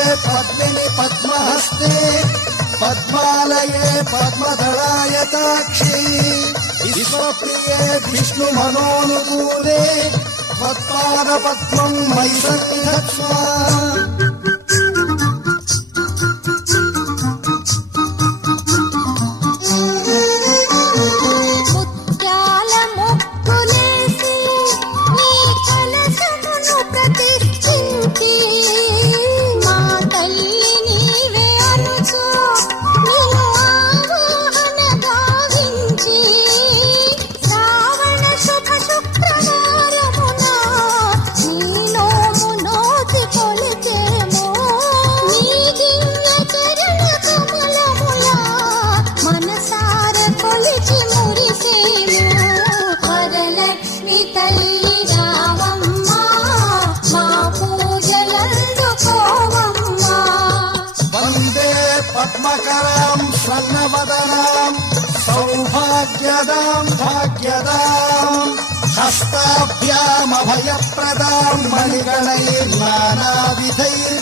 పద్మిని పద్మహస్తే పద్మాలయే పద్మధరాయ సాక్షి. విశ్వప్రియే విష్ణు మనోనుకూలే పద్మాన పద్మం మై సంఘ ഭാഗ്യതാം ഭാഗ്യതാം ഹസ്താഭ്യാമഭയപ്രദാം മണികളൈർ നാനാവിധൈർ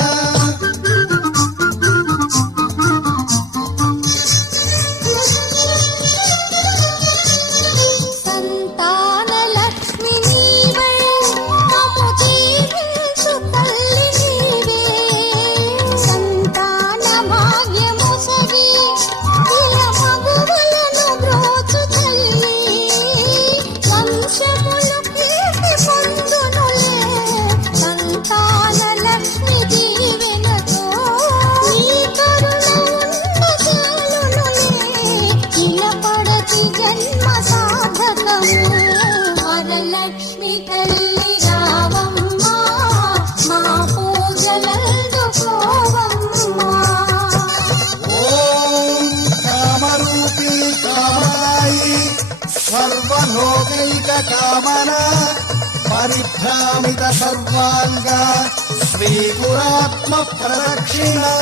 सर्वलोकैककामना परिभ्रामित सर्वाङ्गा श्रीगुरात्मप्रदक्षिणा